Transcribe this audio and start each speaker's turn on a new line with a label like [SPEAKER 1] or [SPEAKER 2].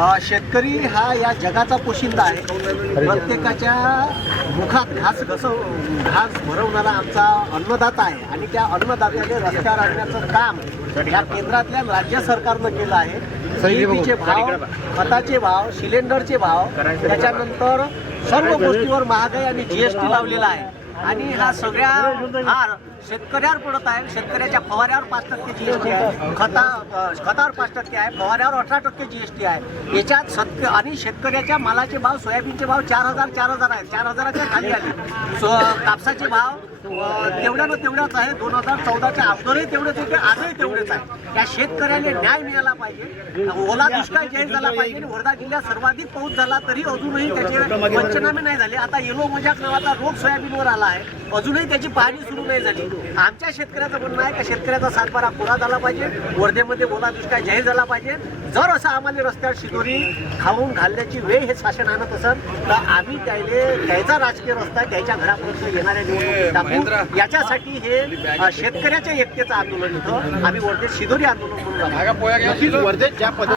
[SPEAKER 1] शेतकरी हा या जगाचा पोशिंदा आहे. प्रत्येकाच्या मुखात घास कसं घास भरवणारा आमचा अन्नदाता आहे. आणि त्या अन्नदात्याने रस्त्यावर आणण्याचं काम या केंद्रातल्या राज्य सरकारनं केलं आहे. DAP चे भाव खताचे भाव सिलेंडरचे भाव त्याच्यानंतर सर्व गोष्टीवर महागाई आणि जीएसटी लावलेला आहे. आणि हा सगळ्या हा शेतकऱ्यावर पडत आहे. शेतकऱ्याच्या फवाऱ्यावर पाच टक्के जी एस टी आहे. खता खतावर पाच टक्के आहे. फवाऱ्यावर अठरा टक्के जी एस टी आहे. याच्यात सत्य आणि शेतकऱ्याच्या मालाचे भाव सोयाबीनचे भाव चार हजार चार हजार आहेत. चार हजाराच्या खाली आले. सो कापसाचे भाव तेवढ्यानं तेवढ्याच आहे. दोन हजार चौदाच्या अगोदरही तेवढेच होते आजही तेवढेच आहे. त्या शेतकऱ्याने न्याय मिळाला पाहिजे. ओला दुष्काळ जाहीर झाला पाहिजे आणि वर्धा जिल्ह्यात सर्वाधिक पाऊस झाला तरी अजूनही त्याचे पंचनामे नाही झाले. आता येलो मजाक नावाचा रोग सोयाबीनवर आला आहे. अजूनही त्याची पाहणी सुरू नाही झाली. आमच्या शेतकऱ्याचं म्हणणं आहे का शेतकऱ्याचा सातबारा पुरा झाला पाहिजे. वर्धेमध्ये ओला दुष्काळ जाहीर झाला पाहिजे. जर असं आम्हाला रस्त्यावर शिदोरी खाऊन घालण्याची वेळ हे शासन आणत असेल तर आम्ही त्याले त्याचा राजकीय रस्ता त्याच्या घरापर्यंत येणाऱ्या निवडणुकीत टाकू याच्यासाठी हे शेतकऱ्याच्या एकतेचं आंदोलन इथं आम्ही वर्धेत शिदोरी आंदोलन म्हणून.
[SPEAKER 2] नक्कीच वर्धेत ज्या